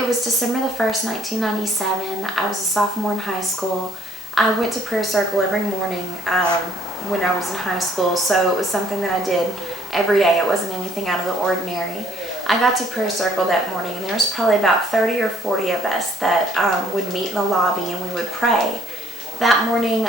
It was December the 1st, 1997. I was a sophomore in high school. I went to prayer circle every morning when I was in high school, so it was something that I did every day. It wasn't anything out of the ordinary. I got to prayer circle that morning, and there was probably about 30 or 40 of us that would meet in the lobby, and we would pray. That morning,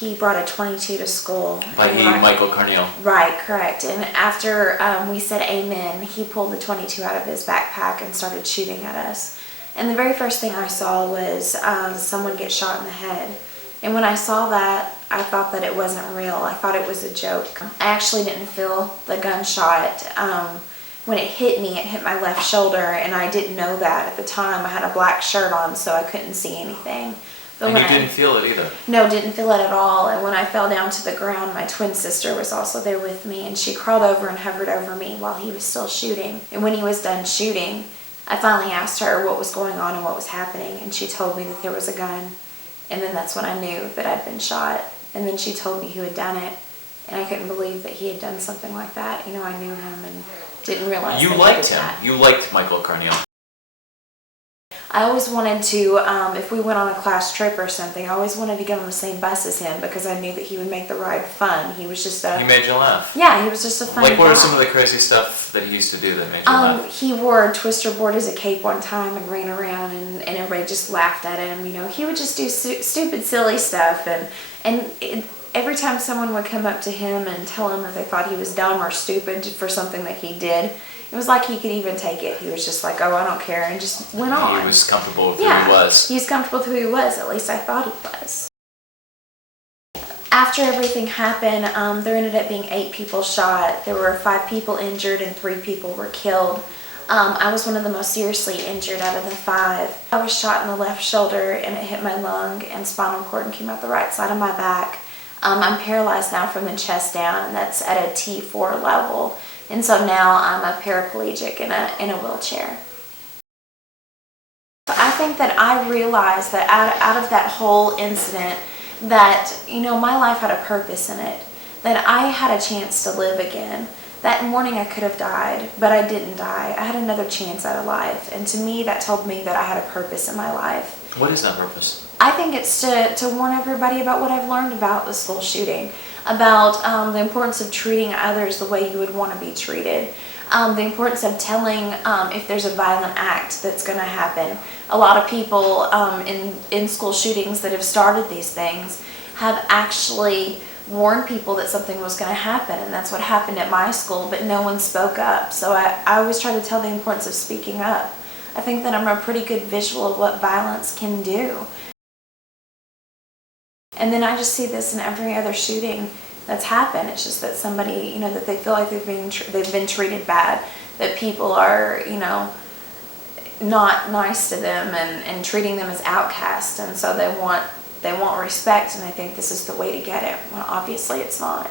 he brought a 22 to school. Like Michael Carneal. Right, correct. And after we said amen, he pulled the 22 out of his backpack and started shooting at us. And the very first thing I saw was someone get shot in the head. And when I saw that, I thought that it wasn't real. I thought it was a joke. I actually didn't feel the gunshot. When it hit me, it hit my left shoulder, and I didn't know that at the time. I had a black shirt on, so I couldn't see anything. But and you didn't feel it either? No, didn't feel it at all. And when I fell down to the ground, my twin sister was also there with me, and she crawled over and hovered over me while he was still shooting. And when he was done shooting, I finally asked her what was going on and what was happening, and she told me that there was a gun. And then that's when I knew that I'd been shot. And then she told me who had done it, and I couldn't believe that he had done something like that. You know, I knew him and didn't realize you that liked he did him. that. You liked Michael Carneal. I always wanted to, if we went on a class trip or something, I always wanted to get on the same bus as him because I knew that he would make the ride fun. He was just a... He made you laugh? Yeah, he was just a funny Like, what guy. are some of the crazy stuff that he used to do that made you laugh? He wore a twister board as a cape one time and ran around, and everybody just laughed at him. You know, he would just do stupid, silly stuff, every time someone would come up to him and tell him that they thought he was dumb or stupid for something that he did, it was like he could even take it. He was just like, oh, I don't care, and just went on. He was comfortable with who he was. He was comfortable with who he was. At least I thought he was. After everything happened, there ended up being 8 people shot. There were 5 people injured and 3 people were killed. I was one of the most seriously injured out of the 5. I was shot in the left shoulder, and it hit my lung and spinal cord and came out the right side of my back. I'm paralyzed now from the chest down, and that's at a T4 level. And so now I'm a paraplegic in a wheelchair. I think that I realized that out of that whole incident that, you know, my life had a purpose in it, that I had a chance to live again. That morning I could have died, but I didn't die. I had another chance at a life. And to me, that told me that I had a purpose in my life. What is that purpose? I think it's to warn everybody about what I've learned about the school shooting, about the importance of treating others the way you would want to be treated, the importance of telling if there's a violent act that's going to happen. A lot of people in school shootings that have started these things have actually warned people that something was going to happen, and that's what happened at my school, but no one spoke up. So I always try to tell the importance of speaking up. I think that I'm a pretty good visual of what violence can do. And then I just see this in every other shooting that's happened. It's just that somebody, you know, that they feel like they've been treated bad, that people are, you know, not nice to them and treating them as outcasts, and so they want respect, and I think this is the way to get it. Well, obviously it's not.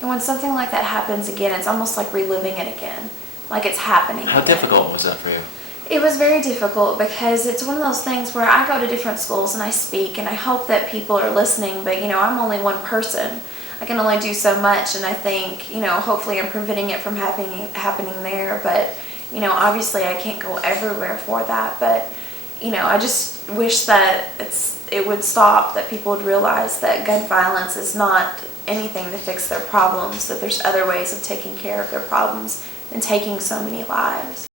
And when something like that happens again, it's almost like reliving it again, like it's happening How again. difficult was that for you? It was very difficult because it's one of those things where I go to different schools and I speak, and I hope that people are listening, but, you know, I'm only one person. I can only do so much, and I think, you know, hopefully I'm preventing it from happening there, but, you know, obviously I can't go everywhere for that, but, you know, I just wish that it would stop, that people would realize that gun violence is not anything to fix their problems, that there's other ways of taking care of their problems than taking so many lives.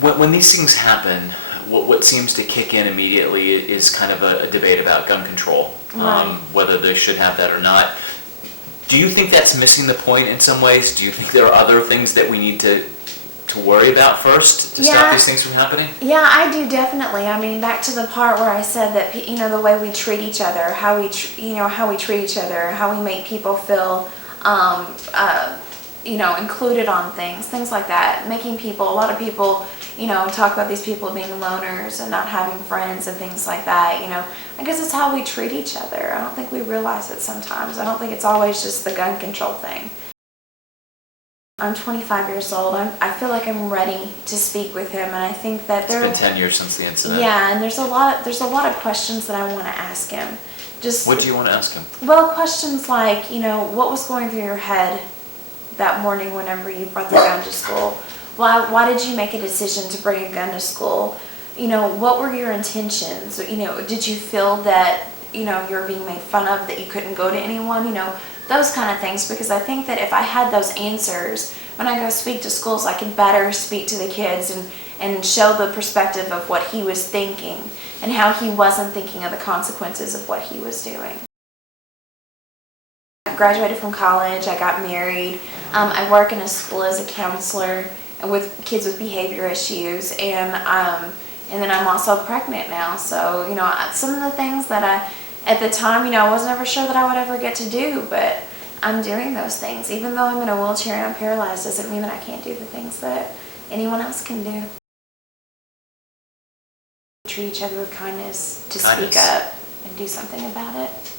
When these things happen, what seems to kick in immediately is kind of a debate about gun control, Right. Whether they should have that or not. Do you think that's missing the point in some ways? Do you think there are other things that we need to worry about first to stop these things from happening? Yeah, I do, definitely. I mean, back to the part where I said that, you know, the way we treat each other, how we treat each other, how we make people feel, you know, included on things like that. Making people, a lot of people, you know, talk about these people being loners and not having friends and things like that, you know. I guess it's how we treat each other. I don't think we realize it sometimes. I don't think it's always just the gun control thing. I'm 25 years old. I feel like I'm ready to speak with him, and I think that It's been 10 years since the incident. Yeah, and there's a lot of questions that I want to ask him. Just what do you want to ask him? Well, questions like, you know, what was going through your head that morning whenever you brought the gun to school? Why did you make a decision to bring a gun to school? You know, what were your intentions? You know, did you feel that, you know, you're being made fun of, that you couldn't go to anyone? You know, those kind of things, because I think that if I had those answers, when I go speak to schools, I could better speak to the kids and show the perspective of what he was thinking and how he wasn't thinking of the consequences of what he was doing. I graduated from college, I got married, I work in a school as a counselor with kids with behavior issues, and then I'm also pregnant now. So, you know, some of the things that at the time, you know, I was never sure that I would ever get to do, but I'm doing those things. Even though I'm in a wheelchair and I'm paralyzed, doesn't mean that I can't do the things that anyone else can do. Treat each other with kindness, to speak up and do something about it.